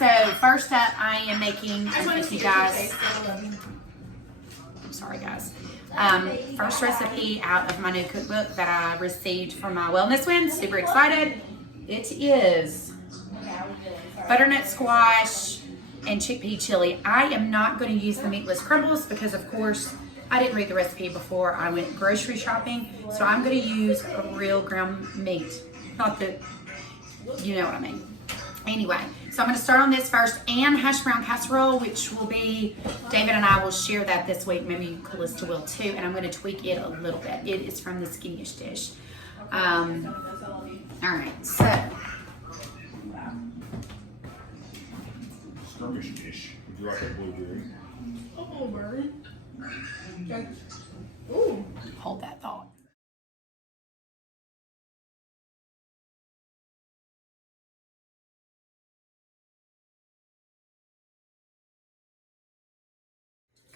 So first up, I am making, if you guys, I'm sorry guys, first recipe out of my new cookbook that I received from my wellness win. Super excited. It is butternut squash and chickpea chili. I am not going to use the meatless crumbles because of course I didn't read the recipe before I went grocery shopping. So I'm going to use a real ground meat. Not that, you know what I mean. Anyway, so I'm going to start on this first, and hash brown casserole, which will be, David and I will share that this week. Maybe Callista will too, and I'm going to tweak it a little bit. It is from the Skinniest Dish. All right, so. Skirmish dish. Would you like that blueberry? Oh, bird. Okay. Ooh. Hold that thought.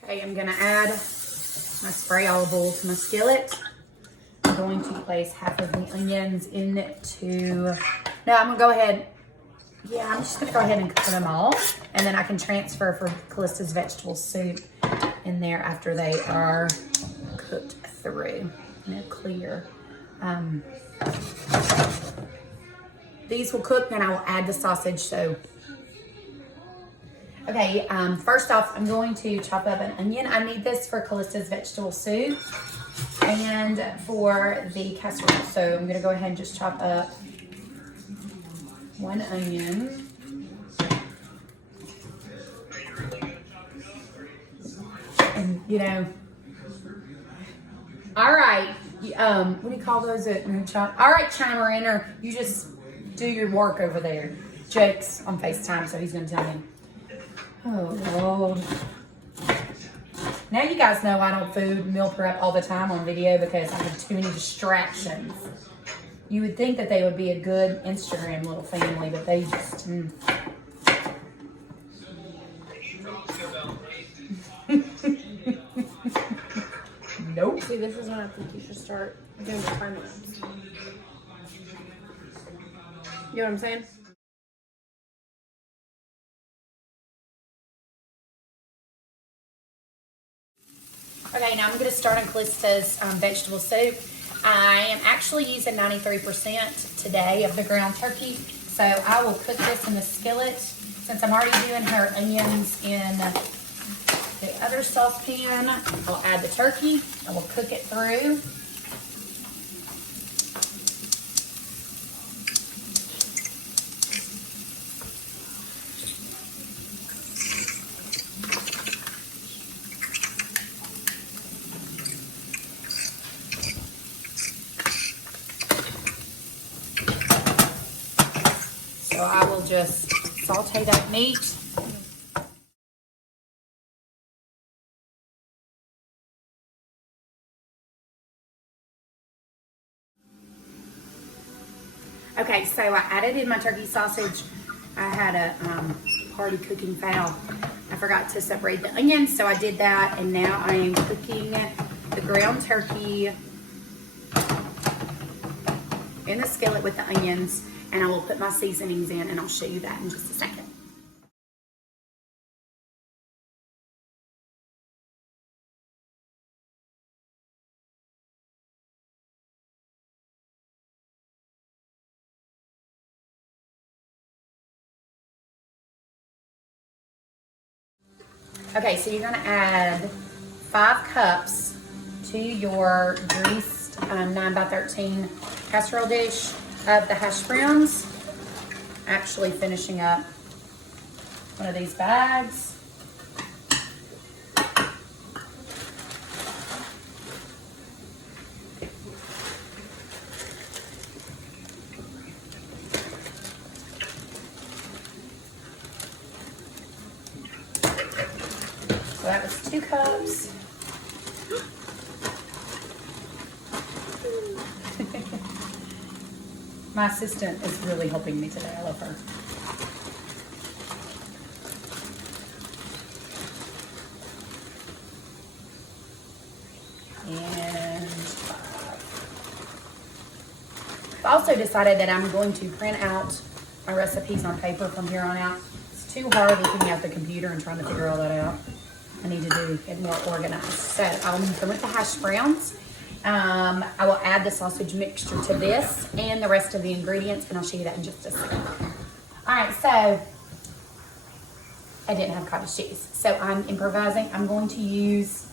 Okay, I'm gonna add my spray olive oil to my skillet. I'm going to place half of the onions into, no, I'm gonna go ahead, yeah, I'm just gonna go ahead and cook them all. And then I can transfer for Callista's vegetable soup in there after they are cooked through. And they're clear. These will cook, then I will add the sausage, so. Okay, first off, I'm going to chop up an onion. I need this for Callista's vegetable soup and for the casserole. So I'm gonna go ahead and just chop up one onion. And you know, all right, what do you call those at chop? All right, chimer inner, you just do your work over there. Jake's on FaceTime, so he's gonna tell me. Oh, Lord. Now you guys know I don't food meal prep all the time on video because I have too many distractions. You would think that they would be a good Instagram little family, but they just... Nope. See, this is when I think you should start doing the time lapse. You know what I'm saying? Okay, now I'm going to start on Callista's vegetable soup. I am actually using 93% today of the ground turkey. So I will cook this in the skillet. Since I'm already doing her onions in the other saucepan, I'll add the turkey. I will cook it through. So I will just saute that meat. Okay, so I added in my turkey sausage. I had a party cooking foul. I forgot to separate the onions, so I did that, and now I am cooking the ground turkey in the skillet with the onions. And I will put my seasonings in, and I'll show you that in just a second. Okay, so you're gonna add 5 cups to your greased 9x13 casserole dish of the hash browns. Actually finishing up one of these bags. So that was 2 cups. My assistant is really helping me today. I love her. And I've also decided that I'm going to print out my recipes on paper from here on out. It's too hard looking at the computer and trying to figure all that out. I need to do it more organized. So I'll mix them with the hash browns. I will add the sausage mixture to this and the rest of the ingredients, and I'll show you that in just a second. All right, so I didn't have cottage cheese, so I'm improvising. I'm going to use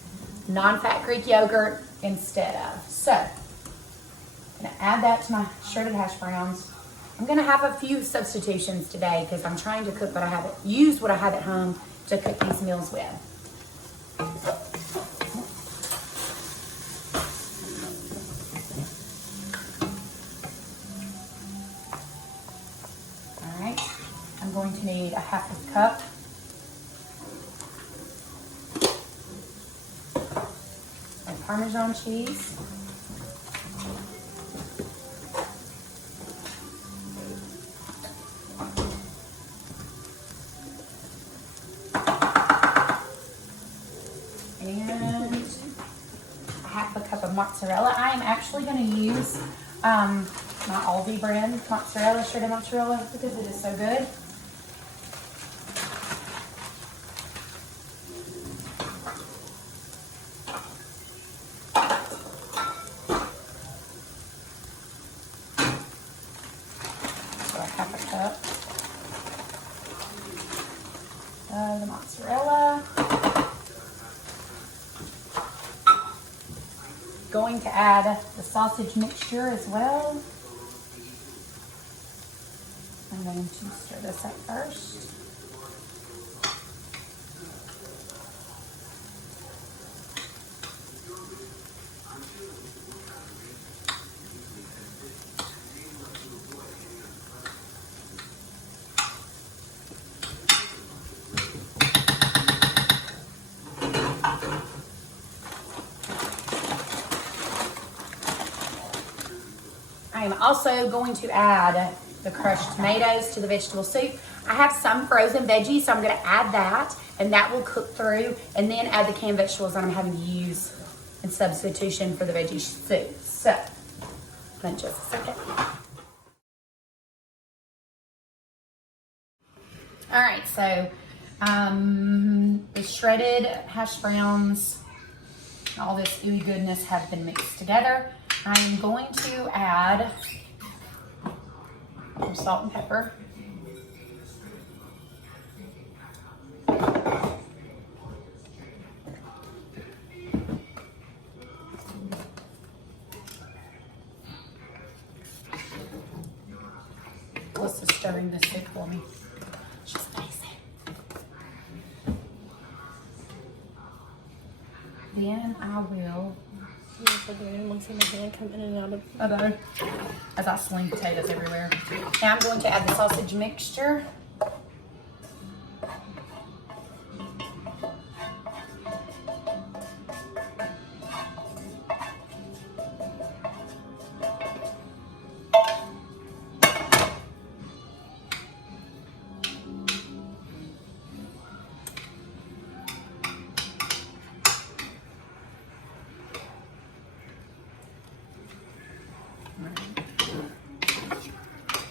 non-fat Greek yogurt instead of. So I'm gonna add that to my shredded hash browns. I'm gonna have a few substitutions today because I'm trying to cook what I have, use what I have at home to cook these meals with. All right, I'm going to need a half a cup of Parmesan cheese. And a half a cup of mozzarella. I am actually going to use my Aldi brand mozzarella, shredded mozzarella, because it is so good. So a half a cup of the mozzarella. Going to add the sausage mixture as well. I'm going to stir this up first. I am also going to add the crushed tomatoes to the vegetable soup. I have some frozen veggies, so I'm going to add that, and that will cook through, and then add the canned vegetables that I'm having to use in substitution for the veggie soup. So, in just a second. All right, so the shredded hash browns, all this ooey goodness have been mixed together. I am going to add some salt and pepper. Melissa's stirring this soup for me. She's amazing. Then I will. As I sling potatoes everywhere. Now I'm going to add the sausage mixture.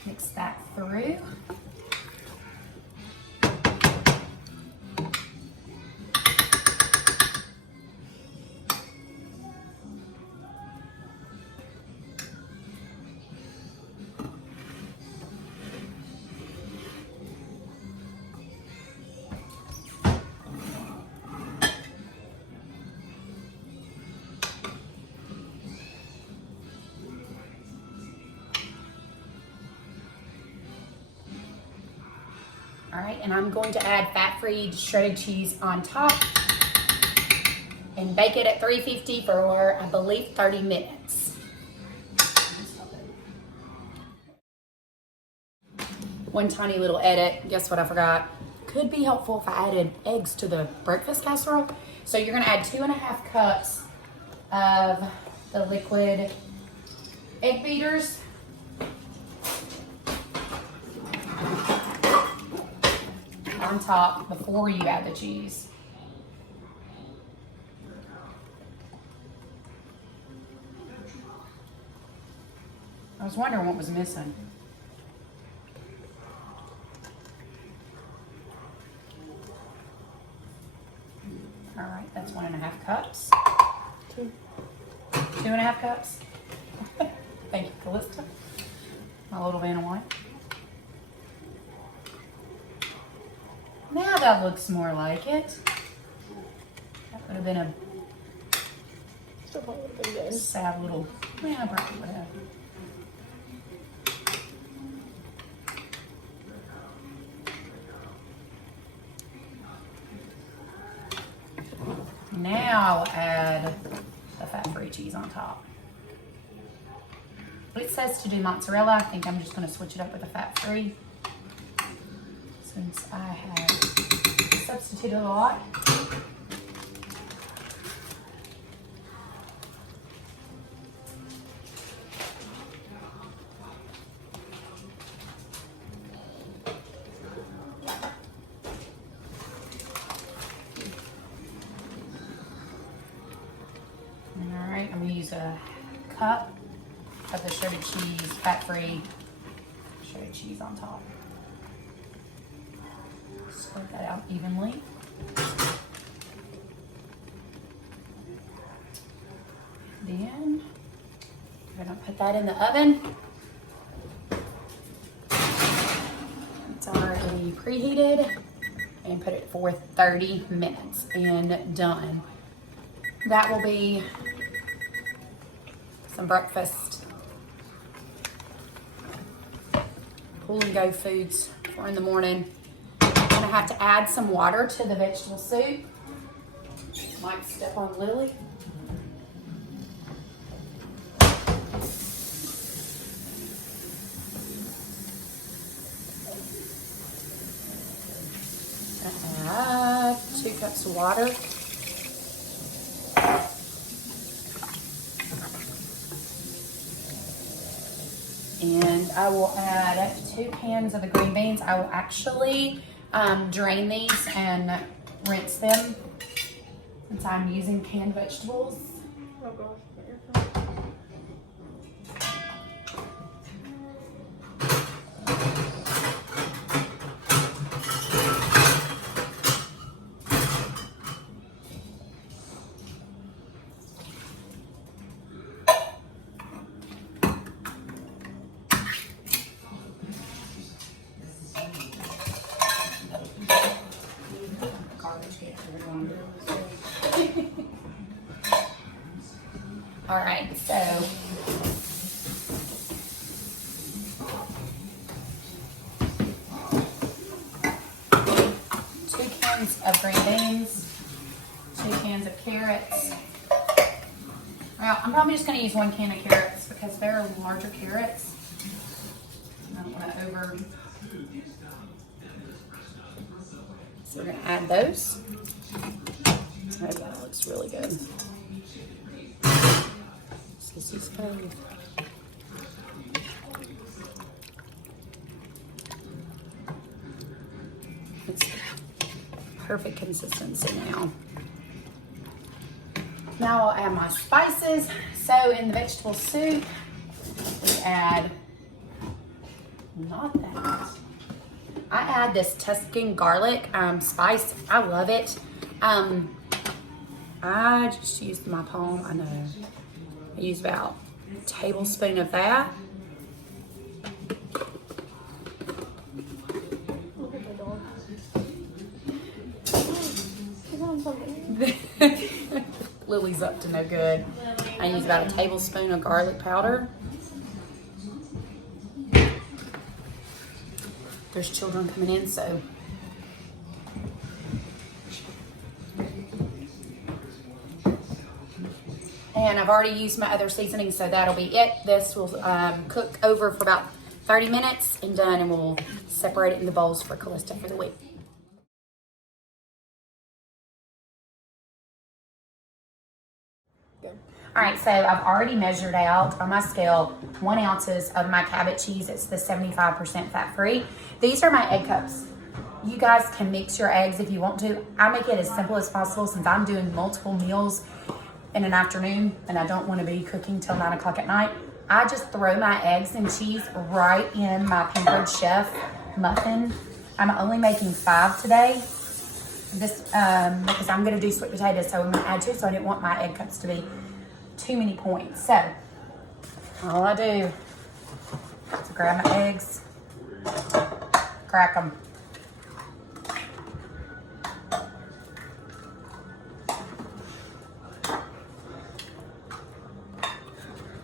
Mix that through. All right, and I'm going to add fat-free shredded cheese on top and bake it at 350 for, I believe, 30 minutes. One tiny little edit, guess what I forgot? Could be helpful if I added eggs to the breakfast casserole. So you're gonna add 2.5 cups of the liquid egg beaters. On top before you add the cheese. I was wondering what was missing. All right, that's 1.5 cups. 2. 2.5 cups. Thank you, Callista. My little Vanna White. Now that looks more like it. That would have been a Still probably would have been good. sad little, yeah, probably would have. Now I'll add the fat-free cheese on top. It says to do mozzarella. I think I'm just going to switch it up with a fat-free since I have substituted a lot. Alright, I'm going to use a cup of the shredded cheese, fat-free shredded cheese on top. Spread that out evenly. Then we're going to put that in the oven. It's already preheated, and put it for 30 minutes and done. That will be some breakfast, pull and go foods for in the morning. I'm gonna have to add some water to the vegetable soup. Might step on Lily. Add 2 cups of water. And I will add 2 cans of the green beans. I will actually drain these and rinse them since I'm using canned vegetables. Oh gosh. All right, so two cans of green beans, 2 cans of carrots. Well, I'm probably just going to use 1 can of carrots because they're larger carrots. I don't want to over. So we're going to add those. Oh, that looks really good. This is kind of it's perfect consistency now. Now I'll add my spices. So in the vegetable soup, we add not that. I add this Tuscan garlic spice. I love it. I just used my palm. I know. I use about a tablespoon of that. Lily's up to no good. I use about a tablespoon of garlic powder. There's children coming in, so. And I've already used my other seasoning, so that'll be it. This will cook over for about 30 minutes and done, and we'll separate it in the bowls for Callista for the week. Good. All right, so I've already measured out on my scale 1 ounce of my Cabot cheese. It's the 75% fat-free. These are my egg cups. You guys can mix your eggs if you want to. I make it as simple as possible since I'm doing multiple meals in an afternoon and I don't want to be cooking till 9 o'clock at night. I just throw my eggs and cheese right in my Pampered Chef muffin. I'm only making 5 today. This, because I'm going to do sweet potatoes, so I'm going to add 2, so I didn't want my egg cups to be too many points. So, all I do is grab my eggs, crack them.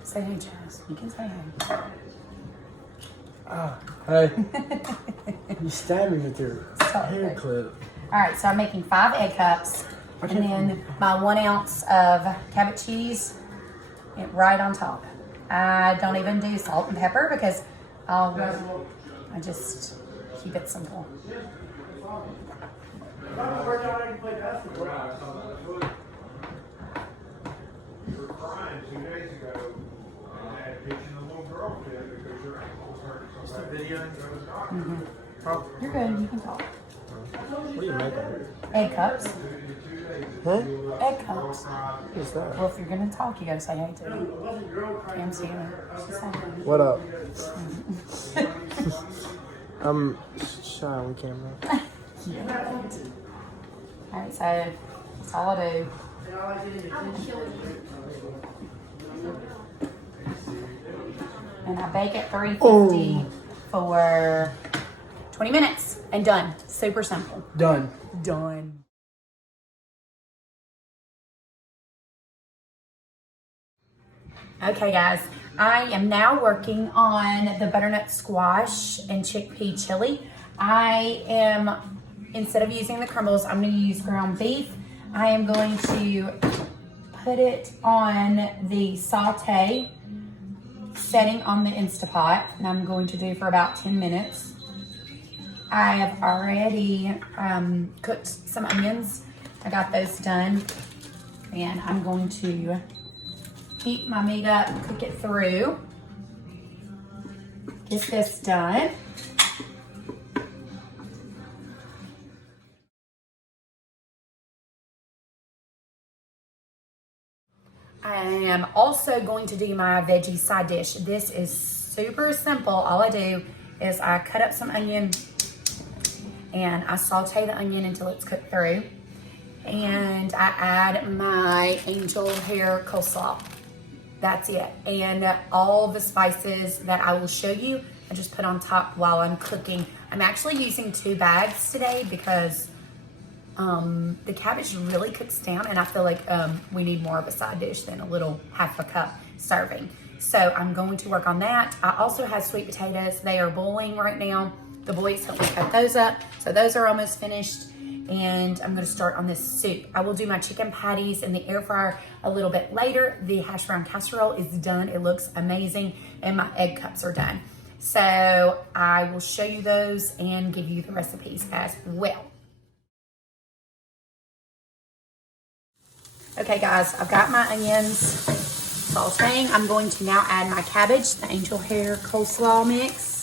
Say hey, Chaz. You can say hey. Ah, hey. You stabbed me with your hair clip. All right, so I'm making 5 egg cups, and then my 1 ounce of cabbage cheese right on top. I don't even do salt and pepper because I just keep it simple. You were crying 2 days ago, and I had pitching a little girl fit because your ankle was hurting so bad. You're good. You can talk. What are you making? Egg cups. Huh? Egg cups. What's that? Well, if you're gonna talk, you gotta say hey to me. I'm seeing her. She's saying hey. What up? I'm shy on camera. All right, so that's all I do. And I bake at 350 for 20 minutes and done. Super simple. Done. Done. Okay guys, I am now working on the butternut squash and chickpea chili. I am, instead of using the crumbles, I'm going to use ground beef. I am going to put it on the saute setting on the Instapot, and I'm going to do for about 10 minutes. I have already cooked some onions. I got those done, and I'm going to heat my meat up, cook it through, get this done. I am also going to do my veggie side dish. This is super simple. All I do is I cut up some onion and I saute the onion until it's cooked through. And I add my angel hair coleslaw. That's it. And all the spices that I will show you, I just put on top while I'm cooking. I'm actually using 2 bags today because the cabbage really cooks down, and I feel like we need more of a side dish than a little half a cup serving. So I'm going to work on that. I also have sweet potatoes. They are boiling right now. The boys helped me cut those up. So those are almost finished. And I'm gonna start on this soup. I will do my chicken patties in the air fryer a little bit later. The hash brown casserole is done. It looks amazing. And my egg cups are done. So I will show you those and give you the recipes as well. Okay guys, I've got my onions sauteing. I'm going to now add my cabbage, the angel hair coleslaw mix.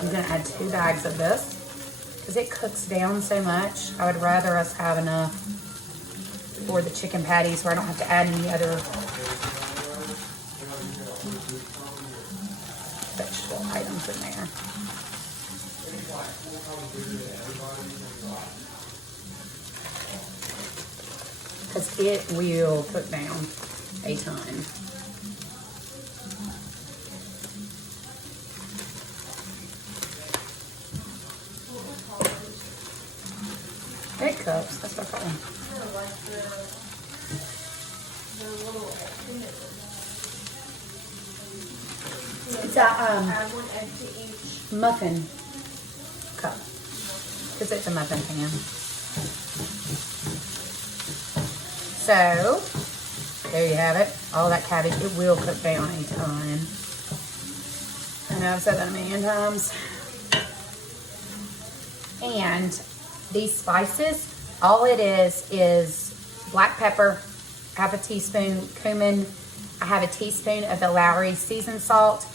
I'm gonna add 2 bags of this because it cooks down so much. I would rather us have enough for the chicken patties where I don't have to add any other vegetable items in there. Because it will cook down a ton. Egg cups, that's what I call them. It's a muffin cup, because it's a muffin pan. So, there you have it. All that cabbage, it will cook down a ton. I know I've said that a million times. And these spices, all it is black pepper, half a teaspoon cumin, I have a teaspoon of the Lowry seasoned salt,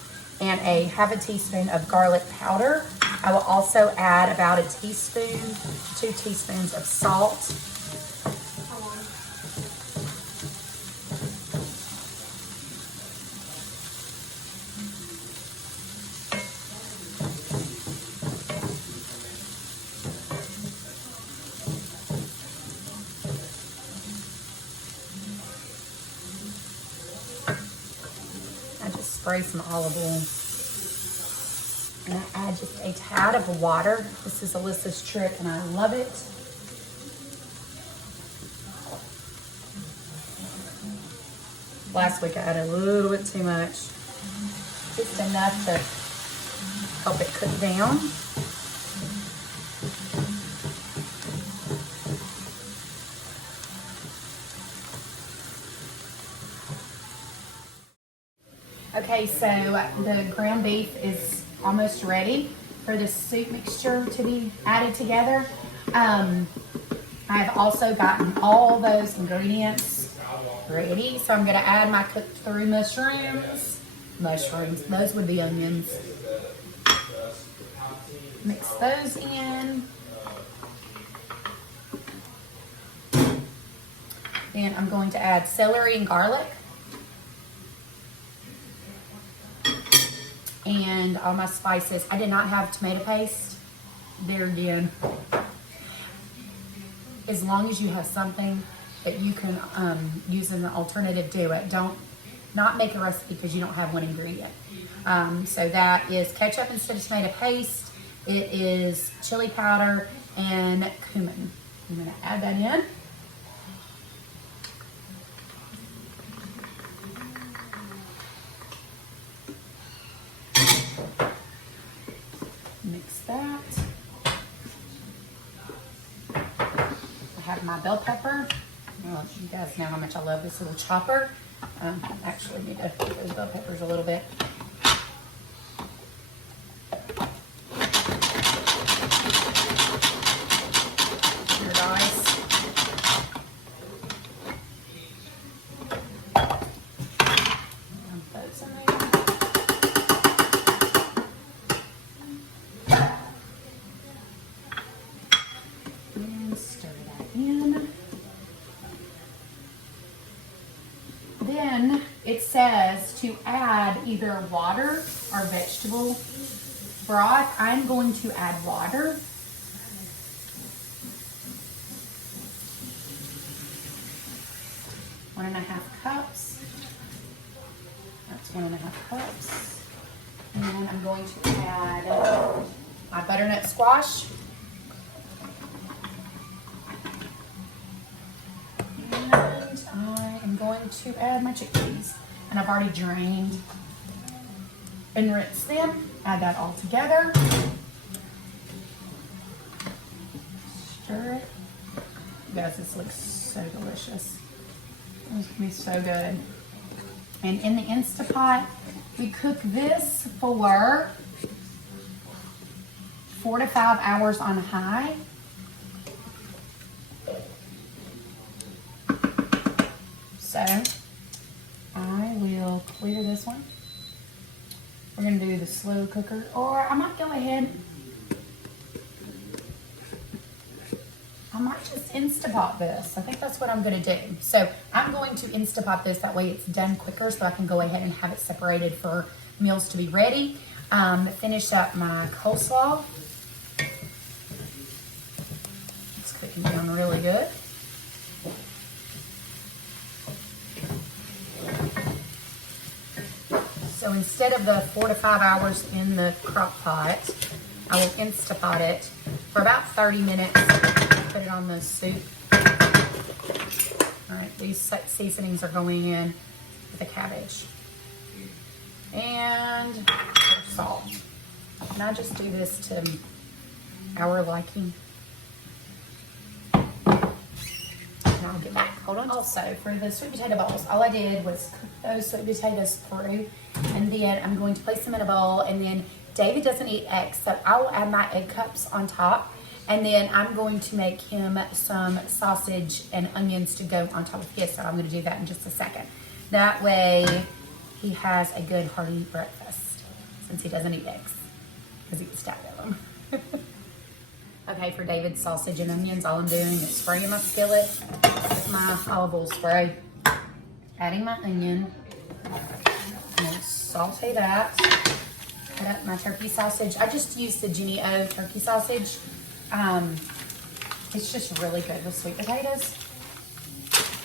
and a half a teaspoon of garlic powder. I will also add about a teaspoon, 2 teaspoons of salt. spray some olive oil. And I add just a tad of water. This is Alyssa's trick and I love it. Last week I added a little bit too much. Just enough to help it cook down. Okay, so the ground beef is almost ready for the soup mixture to be added together. I've also gotten all those ingredients ready, so I'm gonna add my cooked through mushrooms. Those would be onions. Mix those in. And I'm going to add celery and garlic. And all my spices. I did not have tomato paste. There again. As long as you have something that you can use as an alternative to it, don't not make a recipe because you don't have one ingredient. So that is ketchup instead of tomato paste. It is chili powder and cumin. I'm gonna add that in. Mix that. I have my bell pepper. Oh, you guys know how much I love this little chopper. Actually need to put those bell peppers a little bit. Your dice. Dump those in there. And stir that in. Then it says to add either water or vegetable broth. I'm going to add water. One and a half cups. That's 1.5 cups. And then I'm going to add my butternut squash. And I am going to add my chickpeas. And I've already drained and rinsed them. Add that all together. Stir it. You guys, this looks so delicious. It's gonna be so good. And in the Instapot, we cook this for 4 to 5 hours on high. So I will clear this one. We're gonna do the slow cooker, or I might go ahead. I might just Instapot this. I think that's what I'm gonna do. So I'm going to Instapot this, that way it's done quicker so I can go ahead and have it separated for meals to be ready. Finish up my coleslaw. It's cooking down really good. So instead of the 4 to 5 hours in the crock pot, I will Instapot it for about 30 minutes. Put it on the soup. All right, these seasonings are going in with the cabbage. And salt. And I just do this to our liking. And I'll get back. Hold on. Also, for the sweet potato balls, all I did was cook those sweet potatoes through. And then I'm going to place them in a bowl. And then David doesn't eat eggs, so I will add my egg cups on top. And then I'm going to make him some sausage and onions to go on top of his. So I'm going to do that in just a second. That way he has a good hearty breakfast since he doesn't eat eggs because he gets tired of them. Okay, for David's sausage and onions, all I'm doing is spraying my skillet with my olive oil spray, adding my onion, and then saute that. Cut up my turkey sausage. I just used the Jenny O turkey sausage. It's just really good with sweet potatoes.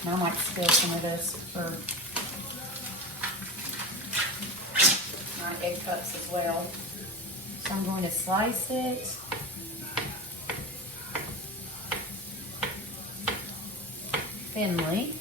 And I might spill some of this for my egg cups as well. So I'm going to slice it. Thinly.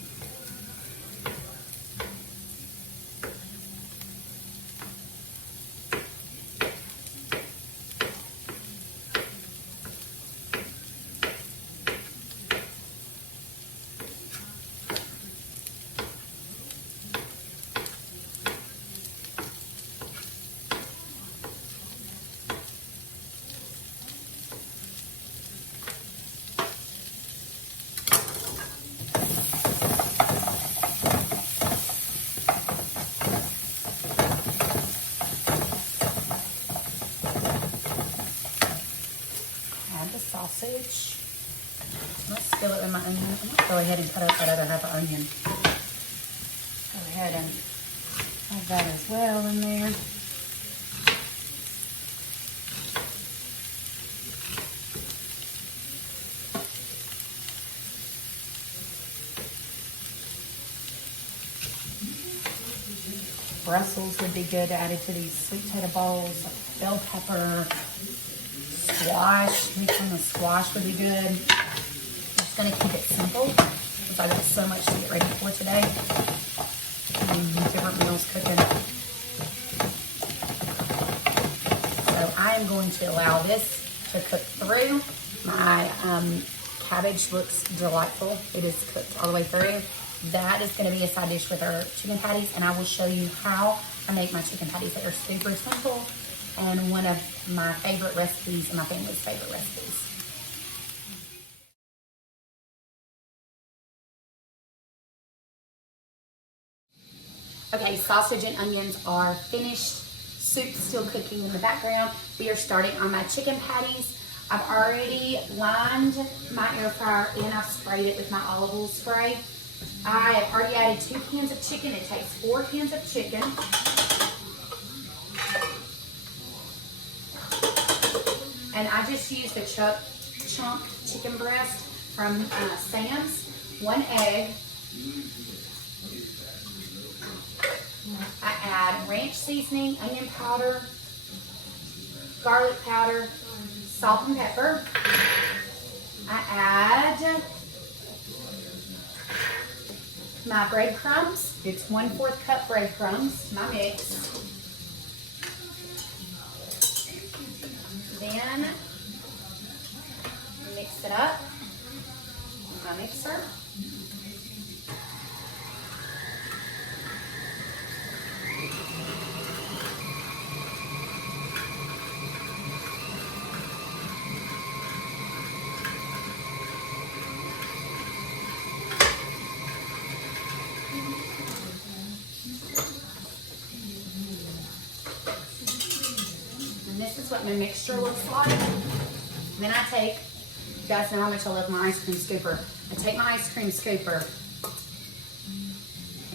Sausage. Let's spill it in my onion. I'm going to go ahead and cut up that other half of onion. Go ahead and have that as well in there. Brussels would be good added to these sweet potato bowls. Bell pepper. Squash, mix on the squash would be good. I'm just gonna keep it simple because I got so much to get ready for today. Different meals cooking. So I am going to allow this to cook through. My cabbage looks delightful. It is cooked all the way through. That is gonna be a side dish with our chicken patties, and I will show you how I make my chicken patties. They are super simple and one of my favorite recipes and my family's favorite recipes. Okay, sausage and onions are finished. Soup's still cooking in the background. We are starting on my chicken patties. I've already lined my air fryer and I've sprayed it with my olive oil spray. I have already added 2 cans of chicken. It takes 4 cans of chicken. And I just used a chunk chicken breast from Sam's, 1 egg. I add ranch seasoning, onion powder, garlic powder, salt and pepper. I add my breadcrumbs. It's 1/4 cup breadcrumbs, my mix. Then mix it up with my mixer. This is what my mixture looks like. Then I take, you guys know how much I love my ice cream scooper. I take my ice cream scooper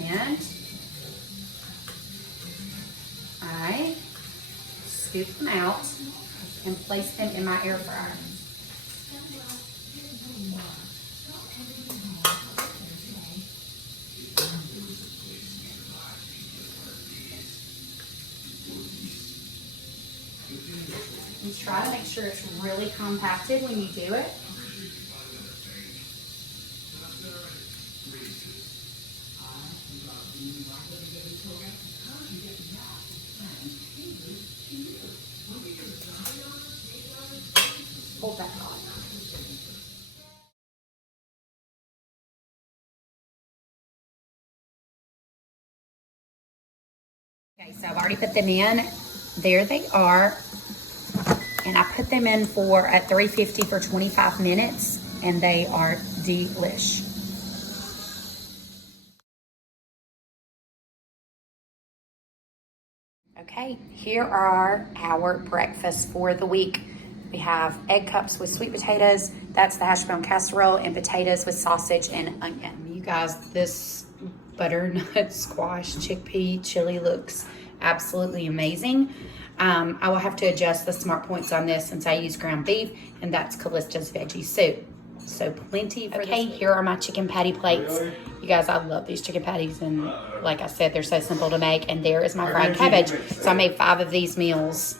and I scoop them out and place them in my air fryer. And try to make sure it's really compacted when you do it. Hold that on. Okay, so I've already put them in. There they are. And I put them in at 350 for 25 minutes, and they are delish. Okay, here are our breakfasts for the week. We have egg cups with sweet potatoes. That's the hash brown casserole, and potatoes with sausage and onion. You guys, this butternut squash chickpea chili looks absolutely amazing. I will have to adjust the smart points on this since I use ground beef, and that's Callista's veggie soup. So plenty for okay, here are my chicken patty plates. You guys, I love these chicken patties, and like I said, they're so simple to make. And there is my fried cabbage. So I made 5 of these meals